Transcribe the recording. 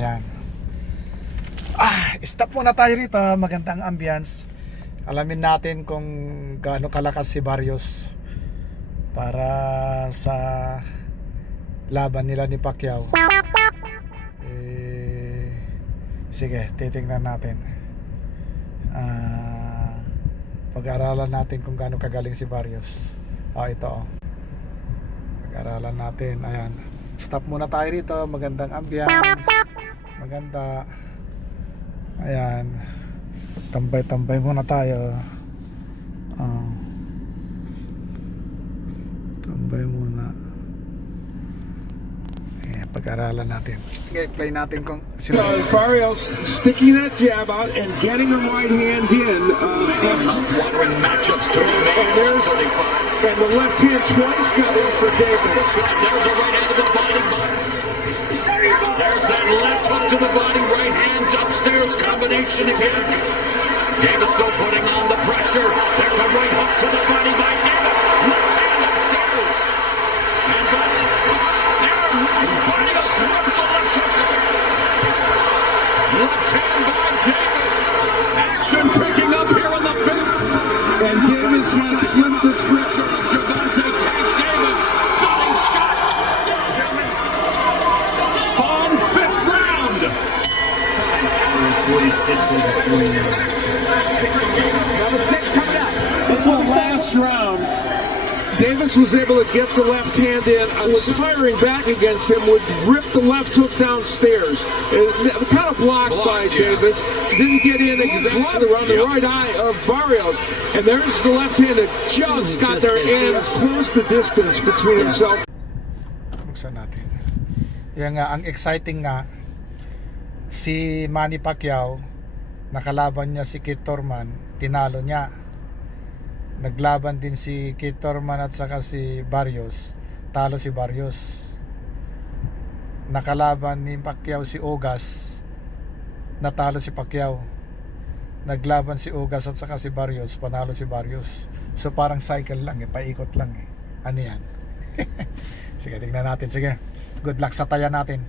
Ayan. Stop muna tayo rito. Magandang ambience. Alamin natin kung gaano kalakas si Barrios para sa laban nila ni Pacquiao. Sige, titingnan natin. Pag-aralan natin kung gaano kagaling si Barrios. Ito. Pag-aralan natin. Ayan. Stop muna tayo rito. Magandang ambience. Maganda. Ayan. Tambay-tambay muna tayo. Tambay muna. Pag-aralan natin. Okay, play natin kung sino. Barrios sticking that jab out and getting the right hand in. Watering matchups to be made. And the left hand twice goes for Davis. There's a right hand to the body. There's that left hook to the body. Right hand upstairs combination again. Davis still putting on the pressure. There's a right hook to the body by Davis. Left hand upstairs. And Barrios rips a left hook. Left hand by Davis. Action picking up here in the fifth. And Davis has flipped the switch. Gervonta Tank Davis. Body shot. On fifth round. In the last round, Davis was able to get the left hand in. Firing back against him would rip the left hook downstairs. It kind of blocked by Davis. Didn't get in exactly around the right eye of Barrios. And there's the left hand that just got their hands close the distance between himself. Buksan natin. Yan nga, ang exciting nga, si Manny Pacquiao, nakalaban niya si Keith Thurman, tinalo niya. Naglaban din si Keith Thurman at saka si Barrios, talo si Barrios. Nakalaban ni Pacquiao si Ugas, natalo si Pacquiao. Naglaban si Ugas at saka si Barrios, panalo si Barrios. So parang cycle lang, paikot lang. Ano yan? Sige, tingnan natin. Sige, good luck sa taya natin.